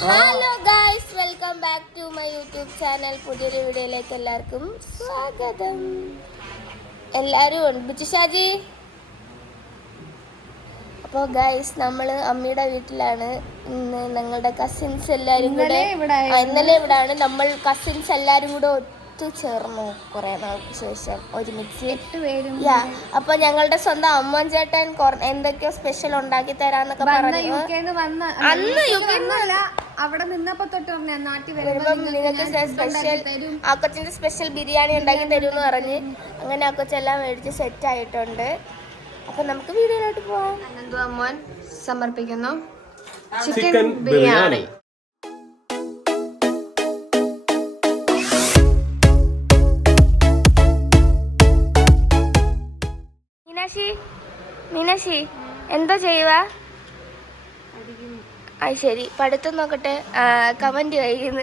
Hello guys, welcome back to my YouTube channel. പുതിയൊരു വീഡിയോയിലേക്ക് എല്ലാവർക്കും സ്വാഗതം. എല്ലാവരും ഉണ്ട് ഷാജി. അപ്പോൾ ഗായ്സ്, നമ്മൾ അമ്മയുടെ വീട്ടിലാണ്. ഇന്ന് ഞങ്ങളുടെ കസിൻസ് എല്ലാവരും കൂടെ ഇന്നലെ ഇവിടെയാണ്. നമ്മൾ കസിൻസ് എല്ലാവരും കൂടെ ഒത്തുചേർന്നു കുറേ നാൾക്ക് ശേഷം ഒരുമിച്ച്. അപ്പൊ ഞങ്ങളുടെ സ്വന്തം അമ്മൻ ചേട്ടൻ എന്തൊക്കെയോ സ്പെഷ്യൽ ഉണ്ടാക്കി തരാന്നൊക്കെ പറഞ്ഞു. അന്ന് അവിടെ നിന്നപ്പോ തൊട്ട് നാട്ടിൽ വരുമ്പം നിങ്ങൾക്ക് സ്പെഷ്യൽ ആ കൊച്ചിന്റെ സ്പെഷ്യൽ ബിരിയാണി ഉണ്ടാക്കി തരുമെന്ന് പറഞ്ഞ് അങ്ങനെ ആ കൊച്ചെല്ലാം മേടിച്ച് സെറ്റ് ആയിട്ടുണ്ട്. അപ്പൊ നമുക്ക് വീഡിയോയിലോട്ട് പോവാം. അനന്തു അമ്മൻ സമർപ്പിക്കുന്നു ചിക്കൻ ബിരിയാണി. മീനാക്ഷി എന്താ ചെയ്യുക? അത് ശരി, പഠിത്തം നോക്കട്ടെ. കമന്റ് കഴിയുന്നു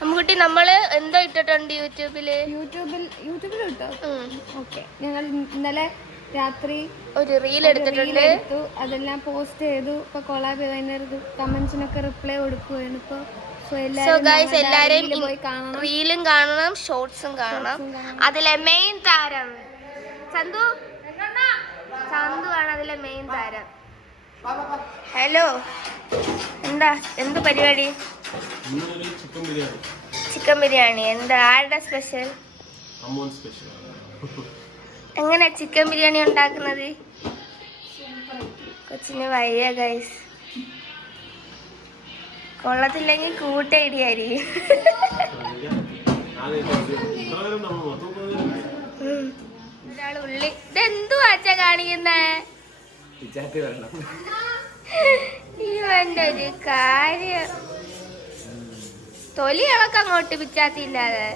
അമ്മുകുട്ടി. നമ്മള് എന്തോ ഇട്ടിട്ടുണ്ട് യൂട്യൂബില് ഇട്ടോ. ഓക്കെ, ഞങ്ങൾ ഇന്നലെ രാത്രി ഒരു റീൽ എടുത്തിട്ടുണ്ട്. അതെല്ലാം പോസ്റ്റ് ചെയ്തു. ഇപ്പൊ കൊളാബ് ചെയ്തു. കമന്റ്സിനൊക്കെ റിപ്ലൈ കൊടുക്കുകയാണ് ഇപ്പൊ. സോ ഗൈസ്, എല്ലാരെയും റീലും കാണണം, ഷോർട്സും കാണണം. അതിലെ മെയിൻ താരം ചന്തു ആണ് അതിലെ മെയിൻ താരം. ഹലോ, എന്ത് പരിപാടി? ചിക്കൻ ബിരിയാണി. എന്താ, ആരുടെ സ്പെഷ്യൽ? എങ്ങനെ ചിക്കൻ ബിരിയാണി ഉണ്ടാക്കുന്നത്? കൊച്ചിന് വയ്യ ഗൈസ്. കൊള്ളത്തില്ലെങ്കിൽ കൂട്ടയിടിയായിരിക്കും. ഒരാൾ ഉള്ളി. ഇതെന്തു വാച്ച കാണിക്കുന്നേ? ഇവന്റെ ഒരു കാര്യം. തൊലി ഇളക്കം അങ്ങോട്ട് പിച്ചാത്തില്ലാതെ.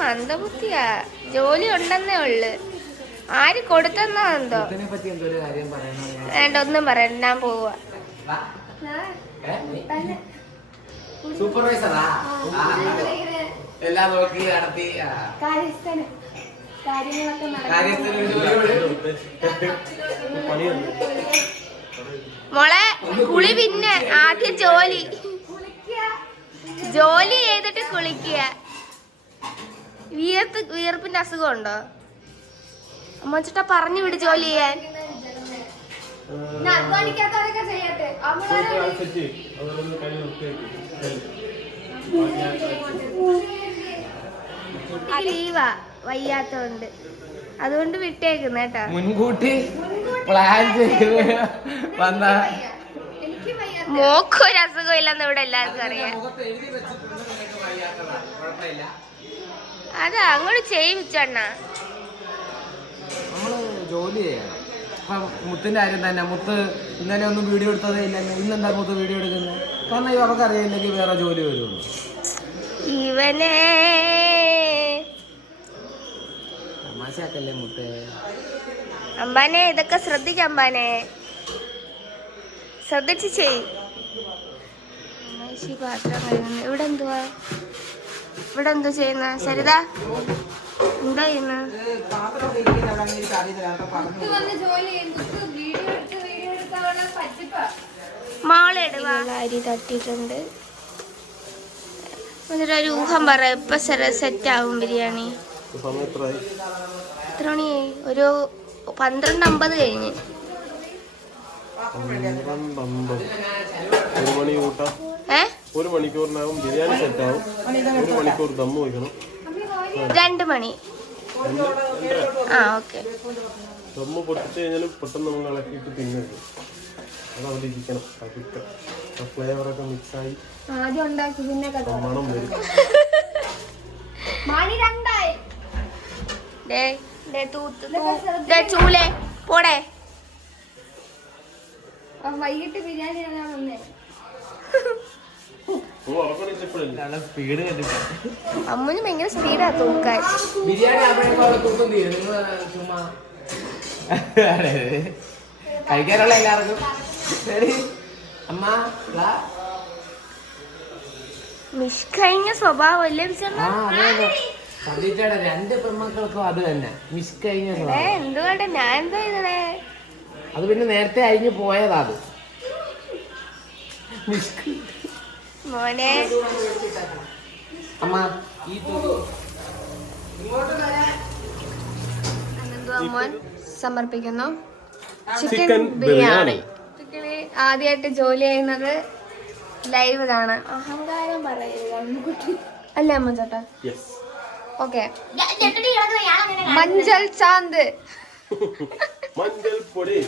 മന്ദബുദ്ധിയാ. ജോലി ഉണ്ടെന്നേ ഉള്ളു. ആര് കൊടുത്തെന്നോ എന്തോ. വേണ്ട, ഒന്നും പറയണ്ട, ഞാൻ പോവാ. എല്ലാം നോക്കി നടത്തി മോളെ കുളി പിന്നെ ആദ്യം ജോലി ചെയ്തിട്ട് കുളിക്കുക. വിയർപ്പിന്റെ അസുഖം ഉണ്ടോ? അമ്മച്ചിട്ടാ പറഞ്ഞു വിട് ജോലി ചെയ്യാൻ. ലീവാ, വയ്യാത്തോണ്ട്. അതുകൊണ്ട് വിട്ടേക്കുന്ന കേട്ടാ. മുൻകൂട്ടി പ്ലാൻ ചെയ്ത് വന്ന മോക്കൊരു അസുഖം ഇല്ലെന്ന് ഇവിടെ എല്ലാവർക്കും അറിയാം. അതാ അങ്ങോട്ട് ചെയ്യിച്ചണ്ണ. നമ്മള് ജോലി ചെയ്യണം. ഇപ്പം മുത്തിന്റെ കാര്യം തന്നെ. മുത്ത് ഇന്നലെ ഒന്നും വീഡിയോ എടുത്തതേ ഇല്ലല്ലോ. ഇന്നെന്താ മുത്ത് വീഡിയോ എടുക്കുന്നത്? കാരണം അവർക്ക് അറിയില്ലെങ്കിൽ വേറെ ജോലി വരുള്ളൂ. ഇവനെ തമാശക്കല്ലേ മുത്തേ. അമ്പാനെ, ഇതൊക്കെ ശ്രദ്ധിക്കമ്പാനെ, ശ്രദ്ധിച്ച് ചെയ്. ഇവിടെ എന്തുവാ? ഇവിടെ എന്തോ ചെയ്യുന്ന സരിത? എന്താ ചെയ്യുന്ന? മാളെടുവാ. അരി തട്ടിയിട്ടുണ്ട്. എന്നിട്ടൊരു ഊഹം പറ, ഇപ്പൊ സെറ്റ് ആവും ബിരിയാണി. എത്ര മണിയായി? ഒരു 12:50 കഴിഞ്ഞ്. ഒരു മണിക്കൂറിനകം ബിരിയാണി സെറ്റ് ആവും. 1 മണിക്കൂർ ദമ്മ് വയ്ക്കണം. 2 മണി. ഓക്കെ. ദമ്മ് പൊട്ടിച്ച് കഴിഞ്ഞാലും പെട്ടെന്ന് നമ്മൾ ഇളക്കിയിട്ട് തിന്നരുത്. അതവിടെ ഇരിക്കണം. ഫ്ലേവറൊക്കെ മിക്സായി മണം വരും. ചൂലേ പോടേ. വൈകിട്ട് ബിരിയാണി സ്പീഡ് കണ്ടിട്ട് അമ്മന് ഭയങ്കര സ്പീഡാ തൂക്കാൻ. ബിരിയാണി ചുമ്മാ കഴിക്കാനുള്ള എല്ലാവർക്കും ശരി. അമ്മ മിഷ്കഴിഞ്ഞ സ്വഭാവം അല്ലേ? സതീച്ചയുടെ 2 പെൺമക്കൾക്കും അത് തന്നെ മിസ് കഴിഞ്ഞ സ്വഭാവം. എന്തുകൊണ്ട് ഞാൻ എന്തോ ചെയ്തേ? അത് പിന്നെ നേരത്തെ അഴിഞ്ഞു പോയതാ. അത് മോനെ അമ്മ ഈ മോൻ സമർപ്പിക്കുന്നു ചിക്കൻ ബിരിയാണി. ആദ്യമായിട്ട് ജോലി ചെയ്യുന്നത് ലൈവ് കാണാൻ. അഹങ്കാരം പറയുക. അല്ലേ അമ്മ ചേട്ടാ? യെസ്. ഓക്കെ. മഞ്ചൽ ചാന്ത്. മഞ്ഞൾ പൊടി.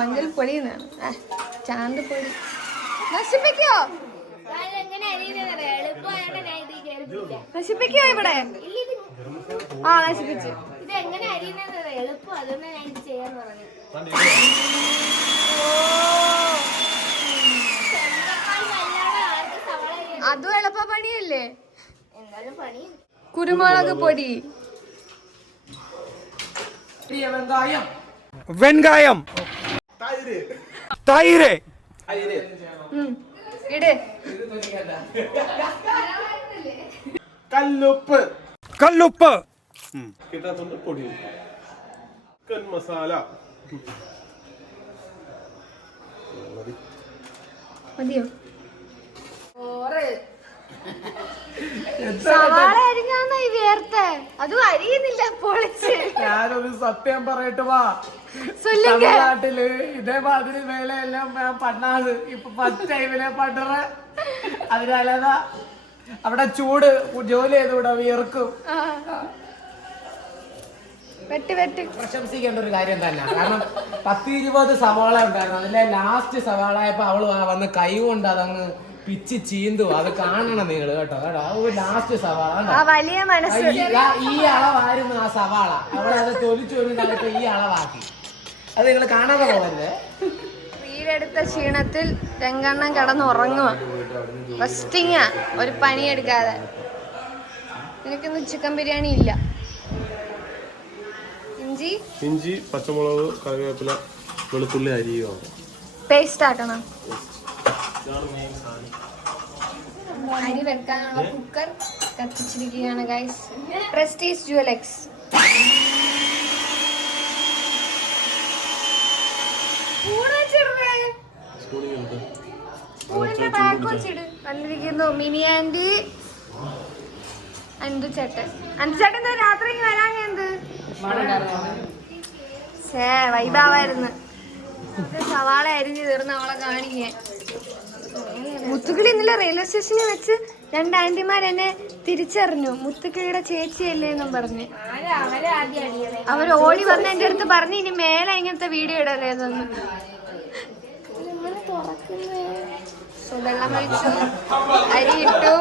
മഞ്ഞൾ പൊടി എന്നാണ്. ചാന്ത് പൊടി നശിപ്പിക്കോ? നശിപ്പിക്കോ ഇവിടെ? നശിപ്പിച്ചു. ഇത് എങ്ങനെ അരിയുന്നത് എളുപ്പം, അതൊന്നും ഞാൻ ഇത് ചെയ്യാൻ പറഞ്ഞു. അതും എളുപ്പ പണിയല്ലേ? എന്തായാലും പണി. കുരുമുളക് പൊടി, വെങ്കായം, തൈര്, ഇട്, കല്ലുപ്പ്. കല്ലുപ്പ്, കിട്ടാത്തോണ്ട് പൊടി. ചിക്കൻ മസാല. മതിയോ? സവാള അരിഞ്ഞാന്ന് ഈ വേർത്തെ, അതും അരിയുന്നില്ല, പൊളിച്ച്. ഞാനൊരു സത്യം പറയട്ടെ വാ, சொல்லுங்க. നാട്ടില് ഇതേമാതിരി വേലയെല്ലാം പണ്ണാത് ഇപ്പൊ ഫസ്റ്റ് ടൈമിലെ പണ്ടറ. അതിനാലതാ അവിടെ ചൂട് ജോലി ചെയ്തുകൂടാ, വിയർക്കും. വെട്ട് പ്രശംസിക്കേണ്ട ഒരു കാര്യം തന്നെ. കാരണം 10-20 സവാള ഉണ്ടായിരുന്നു, അതിലെ ലാസ്റ്റ് സവാള ആയപ്പോ അവള് വന്ന് കൈ കൊണ്ട് അതങ്ങ് പിച്ച് ചീന്തു. അത് കാണണം നിങ്ങൾ കേട്ടോ. ലാസ്റ്റ് സവാള വലിയ മനസ്സ്. ഈ അളവായിരുന്നു ആ സവാള. അവളത് തൊലിച്ചൊരുക്കായിട്ട് ഈ അളവാക്കി. അത് നിങ്ങൾ കാണാതെ പോകരുത്. വീടെടുത്ത ക്ഷീണത്തിൽ രംഗണ്ണം കിടന്നുറങ്ങുക. റെസ്റ്റിങ്ങാ, ഒരു പണിയെടുക്കാതെ. എനിക്കൊന്നും ചിക്കൻ ബിരിയാണി ഇല്ല. ഇഞ്ചി, പച്ചമുളക്, കറിവേപ്പില, വെളുത്തുള്ളി അരിയുക. പേസ്റ്റ് ആക്കണം. അരി വെക്കാനുള്ള കുക്കർ കത്തിച്ചിരിക്കുകയാണ് ഗൈസ്. പ്രസ്റ്റീജ് ജുവലെക്സ്. വന്നിരിക്കുന്നു മിനി ആൻറ്റി, അന്തു ചേട്ടൻ. അന്തു ചേട്ടൻ രാത്രി വരാൻ എന്ത് വൈബാവായിരുന്നു. സവാള അരിഞ്ഞ് തീർന്ന് അവളെ കാണിക്കാൻ. മുത്തുക്കിളി ഇന്നലെ റെയിൽവേ സ്റ്റേഷനിൽ വെച്ച് 2 ആന്റിമാരെന്നെ തിരിച്ചറിഞ്ഞു. മുത്തുക്കിളിയുടെ ചേച്ചിയല്ലേ എന്നും പറഞ്ഞ് അവർ ഓടി വന്ന് എന്റെ അടുത്ത് പറഞ്ഞു, ഇനി മേലെ ഇങ്ങനത്തെ വീഡിയോ ഇടലേതെന്ന്. വെള്ളം ഒഴിച്ചു, അരി ഇട്ടു.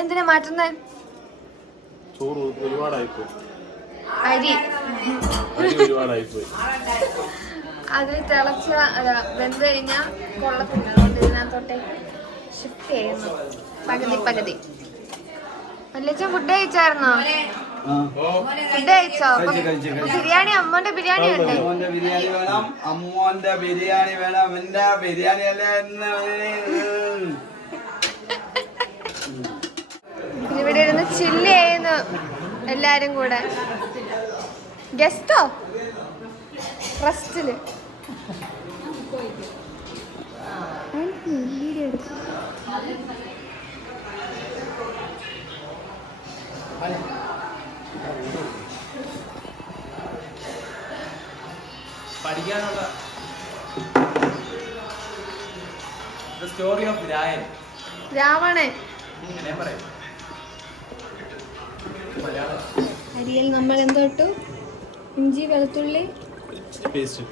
എന്തിനാ മാറ്റുന്ന? ചോറ് ഒരുപാടായിപ്പോയി. അരി ഒരുപാടായിപ്പോയി. അത് തിളച്ച വെന്ത് കഴിഞ്ഞാൽ കൊള്ളത്തില്ല. ഇതിനകത്തോട്ടേക്ക് ഷിഫ്റ്റ് ചെയ്യുന്നു പകുതി. വല്യച്ഛൻ ഫുഡ് കഴിച്ചായിരുന്നോ? ഫുഡ് കഴിച്ചോ? ബിരിയാണി, അമ്മോന്റെ ബിരിയാണി ഉണ്ട്. അമ്മോന്റെ ബിരിയാണി വേണം. എന്റെ ബിരിയാണി ഇവിടെ ഇരുന്ന് ചില്ല് ചെയ്യുന്നു എല്ലാരും കൂടെ. ഗസ്റ്റോ റെസ്റ്റില്. പഠിക്കാനുള്ള സ്റ്റോറി ഓഫ് രാവണൻ. അരിയിൽ നമ്മൾ എന്തോട്ടു? ഇഞ്ചി വെളുത്തുള്ളി പേസ്റ്റ്,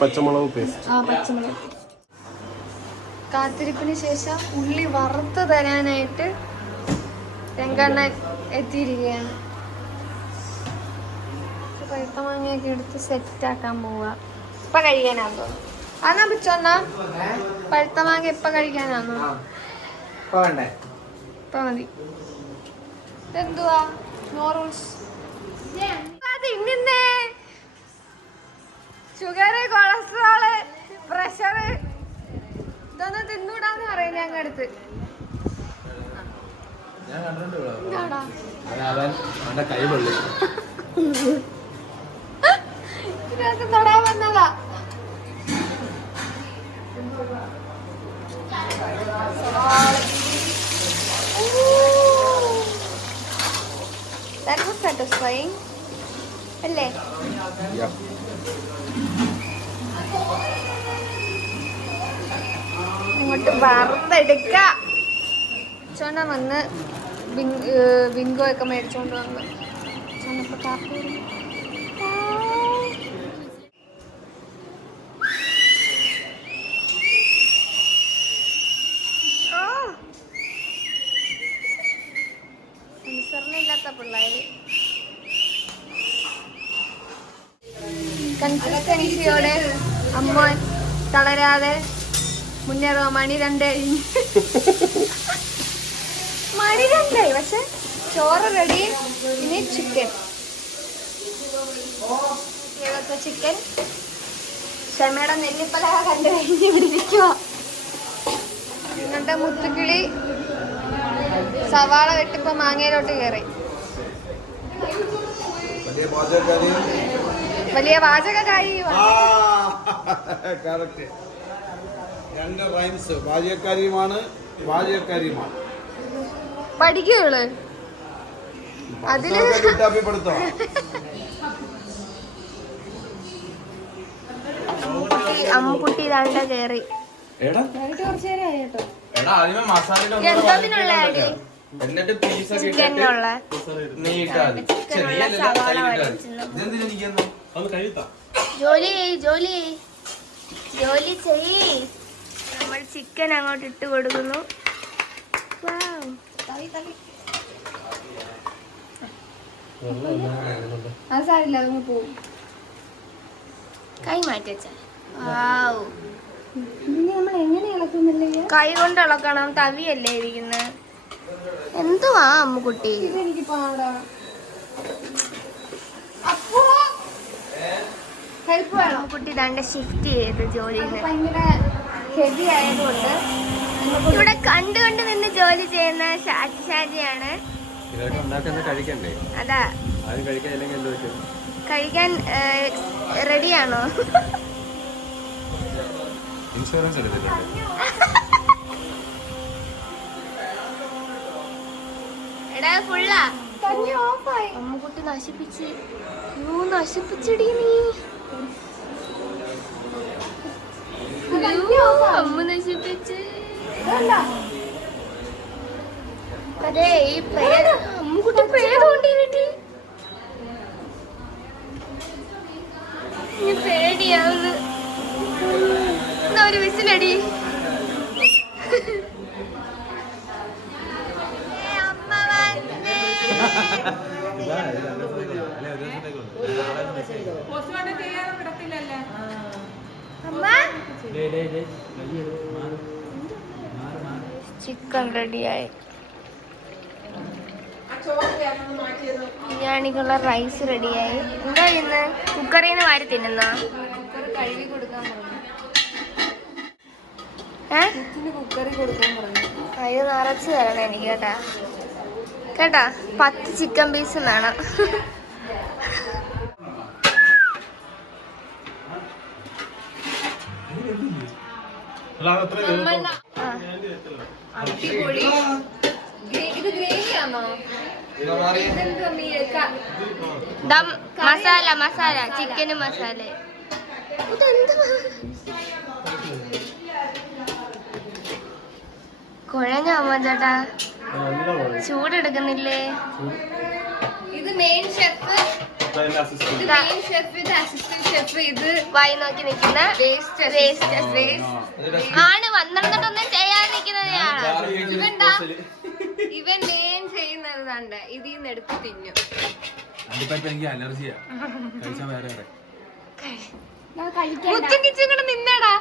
പച്ചമുളക് പേസ്റ്റ്. പച്ചമുളക്. കാത്തിരിപ്പിന് ശേഷം ഉള്ളി വറുത്ത് തരാനായിട്ട് രംഗണ്ണൻ എത്തിയിരിക്കുകയാണ്. പഴുത്ത മാങ്ങയൊക്കെ എടുത്ത് സെറ്റാക്കാൻ പോവുക. ഇപ്പൊ കഴിക്കാനാന്ന് തോന്നുന്നു. അന്നാ പിച്ചോന്നാ പഴുത്ത മാങ്ങ ഇപ്പൊ കഴിക്കാനാന്നോ? ഇപ്പൊ മതി. എന്തുവാ നോ റൂൾസ്. തിന്നുന്നേ ഷുഗർ, കൊളസ്ട്രോള്, പ്രഷർ ഇതൊന്നും തിന്നൂടാന്ന് പറയും ഞങ്ങളുടെ അടുത്ത്. ഇതിനകത്ത് തൊടാൻ വന്നതാ. That was satisfying. അല്ലേ? ഇങ്ങോട്ട് വറുതെടുക്ക. ചോന വന്ന് ബിങ്കോ ഒക്കെ മേടിച്ചോണ്ട് വന്ന് ചോനപ്പോ കാപ്പി അനുസരണയില്ലാത്ത പിള്ളേര്. കൺസിസ്റ്റൻസിയോടെ അമ്മ തളരാതെ മുന്നേറുക. മണി 2 മണി 2 പക്ഷെ ചോറ് റെഡി. ഇനി ചിക്കൻ ചിക്കൻ ക്ഷമയുടെ നെല്ലിപ്പലക കണ്ടു കഴിഞ്ഞ് ഇവിടെ ഇരിക്കുക. എന്നിട്ട് മുത്തുക്കിളി സവാള വെട്ടിപ്പോ മാങ്ങയിലോട്ട് കയറി. വലിയ പാചകക്കാരി. രണ്ട് റൈംസ് പാചകക്കാരിയുമാണ് പാചകക്കാരിയുമാണ്. പഠിക്കുകയുള്ളു അതില്. കുട്ടാപ്പിപ്പെടുത്തോ? അമ്മുക്കുട്ടി ഇതാണ്ട കയറി. കുറച്ചു നേരമായി കേട്ടോ. എന്തോത്തിനുള്ള ആടി? എന്നിട്ട് പീസൊക്കെ ചിക്കനുള്ള സവാള ജോലി ചെയ്യ്. നമ്മൾ ചിക്കൻ അങ്ങോട്ട് ഇട്ട് കൊടുക്കുന്നു. അത് സാരില്ല, അതൊന്ന് പോവും. കൈ മാറ്റി വെച്ച ഇതിന് നമ്മൾ എങ്ങനെ ഇളക്കുന്നില്ല? കൈ കൊണ്ട് ഇളക്കണം. തവിയല്ലേ ഇരിക്കുന്നത്. എന്തുവാ അമ്മുക്കുട്ടി? ഇതെനിക്ക് പാടാ. അപ്പോ ഹെൽപ്പ് വേണം. അമ്മുക്കുട്ടി ദാണ്ട് ഷിഫ്റ്റ് ചെയ്ത് ജോലി ഭയങ്കര ഹെവി ആയതുകൊണ്ട് ഇവിടെ കണ്ടു നിന്ന് ജോലി ചെയ്യുന്ന ഷാജിയാണ്. അതാ കഴിക്കാൻ റെഡിയാണോ? ഇൻഷുറൻസ് എടുത്തിട്ടുണ്ട്. എടാ ഫുള്ളാ ഓഫായി. അമ്മുക്കുട്ടി നശിപ്പിച്ചടി നീ. അമ്മ നശിപ്പിച്ച്. അതെ ഈ അമ്മുക്കുട്ടി പേരുണ്ട് വീട്ടിൽ. പേടിയാവുന്നു. എന്നാ ഒരു വിസിലടി. ചിക്കൻ റെഡിയായി. ബിരിയാണിക്കുള്ള റൈസ് റെഡിയായി. എന്താ ഇന്ന് കുക്കറിൽ നിന്ന് വാരി തിന്നുന്ന? കഴുകി കൊടുക്കാൻ പറഞ്ഞു. കുക്കറിൽ കൊടുക്കാൻ പറഞ്ഞു. അത് നിറച്ച് തരണം എനിക്ക് കേട്ടാ 10 ചിക്കൻ പീസും വേണം. അടിപൊളി. ഇത് ഗ്രേവിയാണോ? ദം മസാല ചിക്കന് മസാല. കുഴഞ്ഞ അമ്മ ചേട്ടാ. ചൂടെടുക്കുന്നില്ലേ? ഇത് മെയിൻ ഷെഫ്, ഇത് മെയിൻ ഷെഫ്, ഇത് അസിസ്റ്റന്റ് ഷെഫ്, ഇത് വായി നോക്കി നിൽക്കുന്ന വേസ്റ്റ് ആണ്. വന്നിടത്തൊന്നും ചെയ്യാൻ നിൽക്കുന്നതാണ്. ഇവൻ മെയിൻ ചെയ്യുന്നത് കണ്ട് ഇതിൽ നിന്ന് എടുത്ത് തിന്നും. എനിക്ക് അലർജിയാ. കഴിച്ചാൽ വേറെ മുത്തുകിച്ചിങ്ങോട്ട് നിന്നടാ.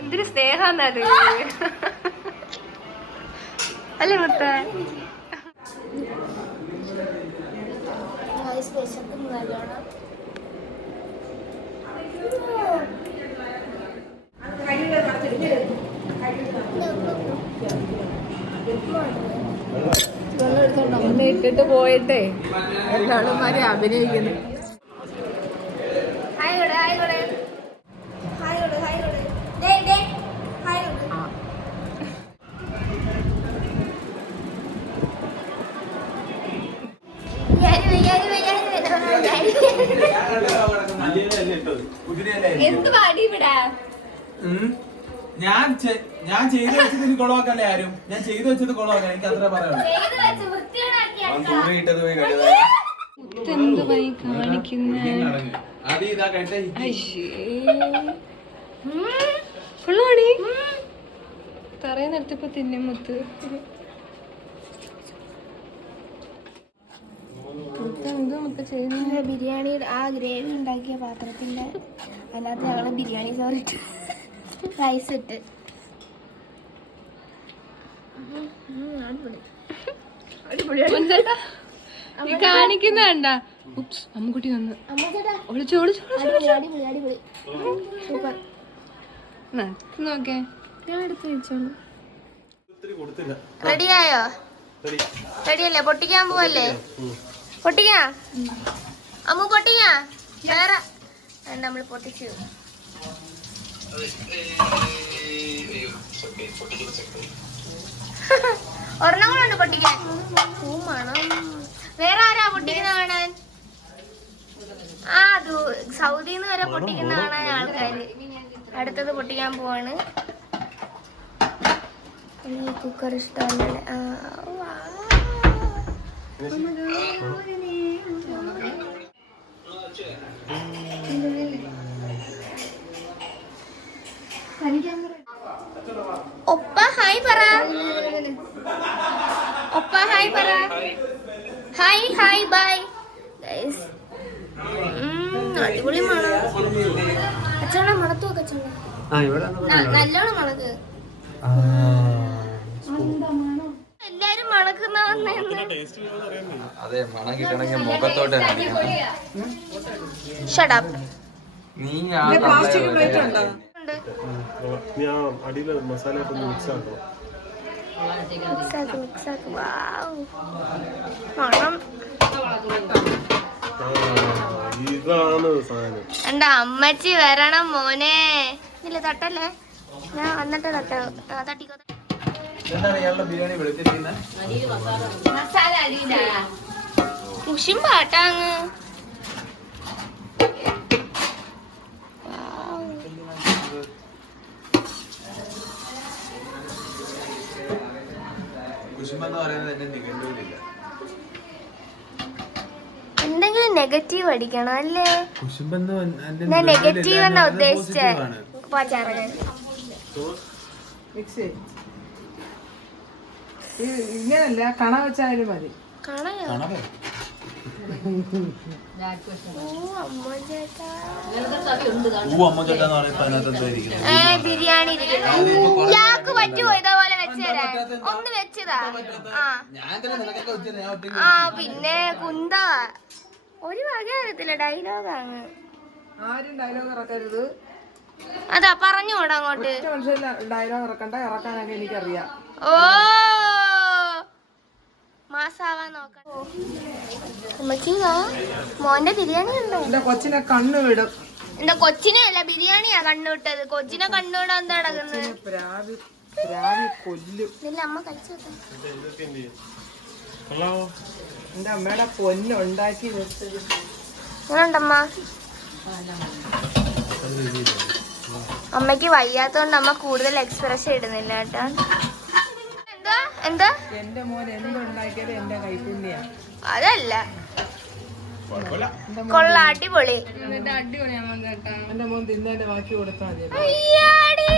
എന്തൊരു സ്നേഹാന്നത് അല്ലേ മുത്ത? ഇട്ടിട്ട് പോയിട്ടേ എല്ലാവരും അഭിനയിക്കുന്നു. എന്ത് പാടി ഇവിടെ ഞാൻ ചെയ്തു വെച്ചത് ഇനി കൊളവാക്കല്ലേ ആരും ഞാൻ ചെയ്തു വെച്ചത് കൊളവാക്കാൻ എനിക്ക് അത്ര പറയാം ഇട്ടത് പോയി എന്ത് പണി കാണിക്കുന്നേ അടി ഇതാ കഴിച്ചേ കൊള്ളാടി തറയെ നിർത്തിപ്പോ തിന്നെ മുത്ത് ബിരിയാണിയുടെ ആ ഗ്രേവി ഉണ്ടാക്കിയ പാത്രത്തിൻ്റെ അതിനകത്ത് ഞങ്ങൾ ബിരിയാണി ചോറിട്ട് റൈസ് ഇട്ട് കാണിക്കുന്ന കണ്ട അമ്മുക്കുട്ടി വന്ന് ഒളിച്ചു അടിപൊളി സൂപ്പർ നോക്കേ ഞാൻ എടുത്ത് വെച്ചോളൂ റെഡിയായോ റെഡിയല്ലേ പൊട്ടിക്കാൻ പോവല്ലേ പൊട്ടിക്കാം അമ്മു പൊട്ടിക്കാം വേറെ നമ്മൾ പൊട്ടിച്ചു ഒരെണ്ണം കൂടെ ഉണ്ട് പൊട്ടിക്കാൻ മണം വേറെ ആരാ പൊട്ടിക്കുന്ന കാണാൻ ആ അത് സൗദിന്ന് വരെ പൊട്ടിക്കുന്ന കാണാൻ ആൾക്കാര് അടുത്തത് പൊട്ടിക്കാൻ പോവാണ് ഈ കുക്കർ ഇഷ്ടമല്ലേ ഒപ്പ ഹായ് പറ ഒപ്പ ഹായ് പറ ഹായ് ഹായ് ബൈ ഗൈസ് അടിപൊളി മണം അച്ഛനെ മണത്തു നോക്ക നല്ലോണം മണക്ക് എല്ലാരും മണക്കുന്ന അതെ മണം കിട്ടണമെങ്കിൽ മുഖത്തോട്ട് ഷടപ്പ് നീ ഞാൻ അടിയിൽ മസാല മിക്സ് ആക്കണം മണം ഇതാണ് സാധനം എന്റെ അമ്മച്ചി വരണം മോനെ ഇല്ല തട്ടല്ലേ ഞാൻ വന്നിട്ട് തട്ടിക്കോ എന്താണ് ഇയാളുടെ ബിരിയാണി വെളുത്തിരിക്കുന്നത് കുശും പാട്ടാങ്ങ് കുശുമെന്ന് പറയുന്നത് എന്നെ നികണ്ടൂരില്ല എന്തെങ്കിലും നെഗറ്റീവ് അടിക്കണം അല്ലേ കുശുമ്പെന്ന് ഞാൻ നെഗറ്റീവ് എന്നാ ഉദ്ദേശിച്ചേ പാച്ചാറങ്ങൻ ഇങ്ങനല്ല കണ വെച്ചാലും മതി കാണായോ ബിരിയാണി യാക്ക് പറ്റുമോ ഇതേപോലെ വെച്ചുതരാൻ ഒന്ന് വെച്ചതാ ആ പിന്നെ കുന്താ ഒരു വക അറിയത്തില്ല ഡയലോഗാണ് ആരും ഡയലോഗ് ഇറക്കരുത് അതാ പറഞ്ഞോടാ അങ്ങോട്ട് മനുഷ്യൻ ഡയലോഗ് ഇറക്കണ്ട ഇറക്കാനൊക്കെ എനിക്കറിയാം ഓ മാസാവാൻ നോക്കാം മോന്റെ ബിരിയാണി ഉണ്ടോ എന്റെ കൊച്ചിനെ കണ്ണു വിടും എന്റെ കൊച്ചിനെ അല്ല ബിരിയാണിയാ കണ്ണുവിട്ടത് കൊച്ചിനെ കണ്ണുവിടാൻ എന്താ നടക്കുന്നത് പ്രാവി കൊല്ലും ഇല്ല അമ്മ കഴിച്ചു എന്റെ അമ്മയുടെ പൊന്നുണ്ടാക്കി വെച്ചത് അങ്ങനെയുണ്ടമ്മ അമ്മക്ക് വയ്യാത്തോണ്ട് അമ്മ കൂടുതൽ എക്സ്പ്രഷൻ ഇടുന്നില്ല കേട്ടോ എന്താ എന്താ എന്റെ മോൻ എന്തുണ്ടാക്കിയാലും എന്റെ കൈപ്പുണ്യാ അതല്ല കൊള്ള അടിപൊളി എന്റെ മോൻ തിന്നേന്റെ ബാക്കി കൊടുത്താൽ മതി അയ്യാടി.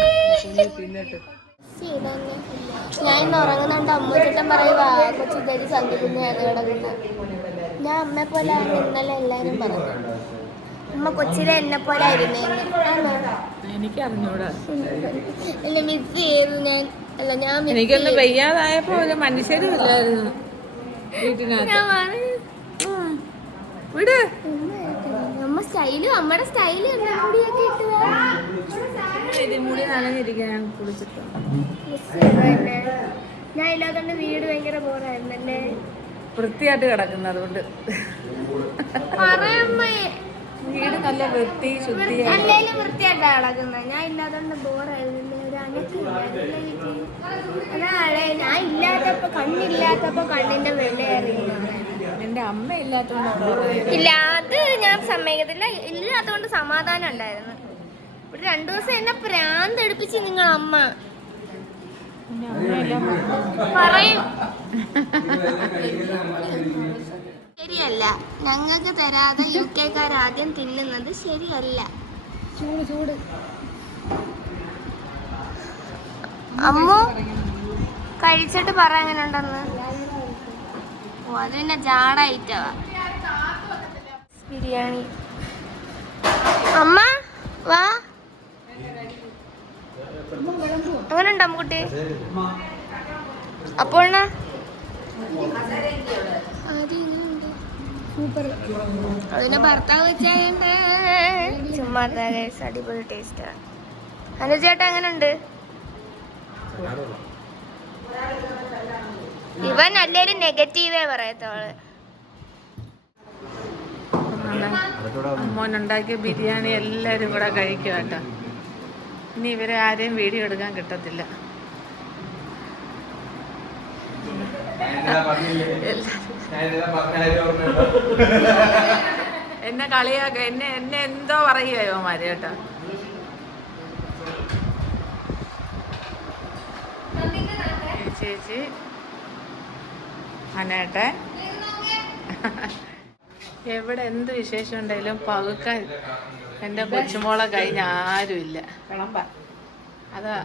തിന്നിട്ട് ഞാൻ ഇന്ന് ഉറങ്ങുന്നുണ്ട് അമ്മൂച്ചേട്ടൻ പറയുവാ കൊച്ചു തരി സന്ധിക്കുന്നതാണ് കിടക്കുന്നത് ഞാൻ അമ്മയെ പോലെ ഇന്നലെ എല്ലാരും പറഞ്ഞു അമ്മ കൊച്ചിലെ എന്നെ പോലെ ആയിരുന്നേന്ന് എനിക്ക് അറിഞ്ഞൂടാ അല്ല മിസ് ചെയ്തു ഞാൻ അല്ല ഞാൻ എനിക്കൊന്ന് വയ്യാതായപ്പോ ഒരു മനുഷ്യരും ഇല്ലായിരുന്നു വീട്ടിനകത്ത് ഞാൻ പറഞ്ഞു വിട് അമ്മ സ്റ്റൈലും അമ്മയുടെ സ്റ്റൈലും മുടിയൊക്കെ ഇട്ട് മുടി നനഞ്ഞിരിക്കാൻ ഞാൻ കുളിച്ചിട്ട് ഞാൻ ഇല്ലാത്തോണ്ട് വീട് ഭയങ്കര ബോറായിരുന്നല്ലേ വൃത്തിയായിട്ട് കിടക്കുന്നു അതുകൊണ്ട് പറയമ്മേ വീട് നല്ല വൃത്തി ശുദ്ധി അല്ലേലും വൃത്തിയായിട്ടാ കിടക്കുന്നത് ഞാൻ ഇല്ലാത്തോണ്ട് ബോറായിരുന്നില്ലേ ഒരു അനക്കില്ലായിരുന്നില്ലേ വീട്ടിൽ അതാളെ ഞാൻ ഇല്ലാത്തപ്പോ കണ്ണില്ലാത്തപ്പോ കണ്ണിന്റെ വില അറിയുന്നതാണ് എന്റെ അമ്മ ഇല്ലാത്തോണ്ടാണ് ഇല്ല അത് ഞാൻ സമ്മതിക്കത്തില്ല. ഇല്ലാത്തതുകൊണ്ട് സമാധാനം ഉണ്ടായിരുന്നു. ഒരു 2 ദിവസം എന്നെ പ്രാന്ത് എടുപ്പിച്ച് നിങ്ങൾ അമ്മ പറയും. ശരിയല്ല, ഞങ്ങൾക്ക് തരാതെ UK ആദ്യം തിന്നുന്നത് ശരിയല്ല. ചൂട് അമ്മ കഴിച്ചിട്ട് പറ എങ്ങനെ ഉണ്ടെന്ന്. ഓ അത് പിന്നെ ജാടായിട്ടവാ ബിരിയാണി. അമ്മ വാ, അങ്ങനെ ഉണ്ട് അമ്മക്കുട്ടി? അപ്പോൾ അതിന്റെ ഭർത്താവ് വെച്ചുണ്ട്. ചുമ്മാ അടിപൊളി ടേസ്റ്റാണ്. അനുചേട്ടാ എങ്ങനെ ഉണ്ട്? ഇവൻ നല്ലൊരു നെഗറ്റീവേ പറയത്തോള്. മോനുണ്ടാക്കിയ ബിരിയാണി എല്ലാരും കൂടെ കഴിക്കും കേട്ടോ. ഇനി ഇവരെ ആരെയും വീഡിയോ എടുക്കാൻ കിട്ടത്തില്ല. എന്നെ കളിയാക്ക, എന്നെ എന്തോ പറയുമാര് കേട്ടോ. ചേച്ചി അനേട്ടെ എവിടെ എന്ത് വിശേഷം ഉണ്ടെങ്കിലും പകുക്കാൻ എൻ്റെ കൊച്ചുമോളെ കഴിഞ്ഞ ആരുമില്ല. അതാ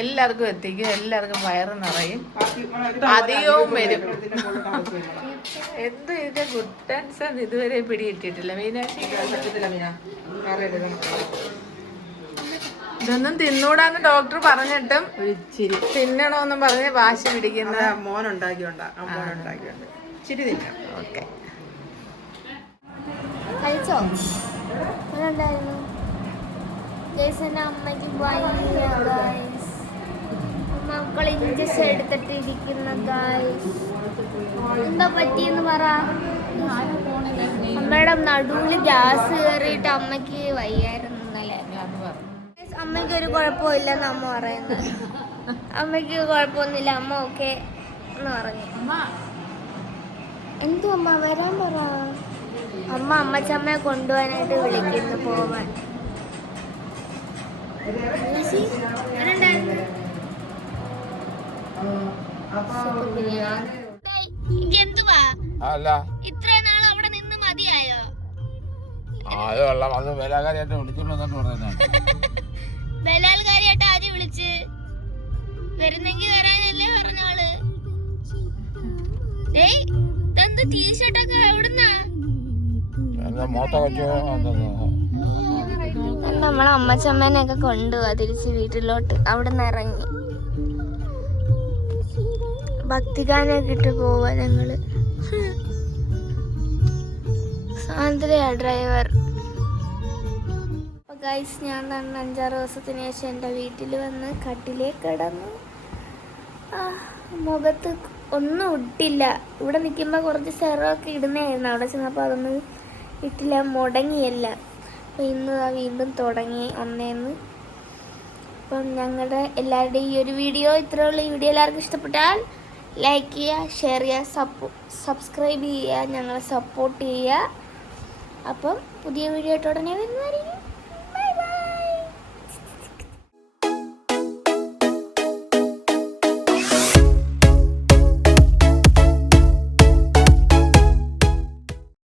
എല്ലാവർക്കും എത്തിക്കും, എല്ലാവർക്കും വയറ് നിറയും, അധികവും വരും. എന്ത് ഇതിന്റെ ഗുഡ് ടെൻഷൻ ഇതുവരെ പിടിയിട്ടിട്ടില്ല. മീനാക്ഷി ഇതൊന്നും തിന്നൂടാന്ന് ഡോക്ടർ പറഞ്ഞിട്ടും തിന്നണോന്നും പറഞ്ഞ് വാശി പിടിക്കുന്ന മോനുണ്ടാക്കിയോണ്ട് ഇച്ചിരി തിന്നാം. ഓക്കെ കഴിച്ചോ? ഉണ്ടായിരുന്നു ജയ്സന്റെ അമ്മയ്ക്ക് മക്കൾ ഇഞ്ചക്ഷൻ എടുത്തിട്ട് ഇരിക്കുന്ന ഗായ്സ്. എന്താ പറ്റിയെന്ന് പറ. അമ്മയുടെ നടുവില് ഗ്യാസ് കയറിയിട്ട് അമ്മയ്ക്ക് വയ്യായിരുന്നു ഇന്നലെ. അമ്മയ്ക്ക് ഒരു കുഴപ്പമില്ലെന്ന് അമ്മ പറയുന്നത്. അമ്മയ്ക്ക് കുഴപ്പമൊന്നുമില്ല, അമ്മ ഓക്കെ എന്ന് പറഞ്ഞു. എന്തു അമ്മ വരാൻ പറ. അമ്മ അമ്മച്ചമ്മയെ കൊണ്ടുപോകാനായിട്ട് വിളിക്കുന്നു പോവാൻ. എന്തുവാ ഇത്ര നാൾ അവിടെ നിന്ന് മതിയായോ? ബലാൽക്കാരിയായിട്ട് ആദ്യം വിളിച്ച് വരുന്നെങ്കിൽ വരാനല്ലേ പറഞ്ഞോള്. ഇതെന്ത് ടീഷർട്ടൊക്കെ എവിടുന്നാ? നമ്മളെ അമ്മച്ചമ്മേനെയൊക്കെ കൊണ്ടുപോവാ തിരിച്ച് വീട്ടിലോട്ട്. അവിടെ നിന്ന് ഇറങ്ങി ഭക്തിഗാനൊക്കെ ഇട്ട് പോവാ ഞങ്ങള്. സാന്ദ്രയാ ഡ്രൈവർ. അപ്പൊ ഗൈസ്, ഞാൻ തന്നെ 5-6 ദിവസത്തിന് ശേഷം എൻ്റെ വീട്ടിൽ വന്ന് കട്ടിലേ കിടന്നു. മുഖത്ത് ഒന്നും ഇട്ടില്ല. ഇവിടെ നിൽക്കുമ്പോൾ കുറച്ച് സെറമൊക്കെ ഇടുന്നതായിരുന്നു. അവിടെ ചെന്നപ്പോൾ അതൊന്നും ഇട്ടില്ല, മുടങ്ങിയല്ല. അപ്പം ഇന്ന് വീണ്ടും തുടങ്ങി ഒന്നേന്ന്. അപ്പം ഞങ്ങളുടെ എല്ലാവരുടെയും ഈ ഒരു വീഡിയോ ഇത്രയുള്ള ഈ വീഡിയോ എല്ലാവർക്കും ഇഷ്ടപ്പെട്ടാൽ ലൈക്ക് ചെയ്യുക, ഷെയർ ചെയ്യുക, സബ്സ്ക്രൈബ് ചെയ്യുക, ഞങ്ങളെ സപ്പോർട്ട് ചെയ്യുക. അപ്പം പുതിയ വീഡിയോ ആയിട്ട് ഉടനെ വരുന്നതായിരിക്കും.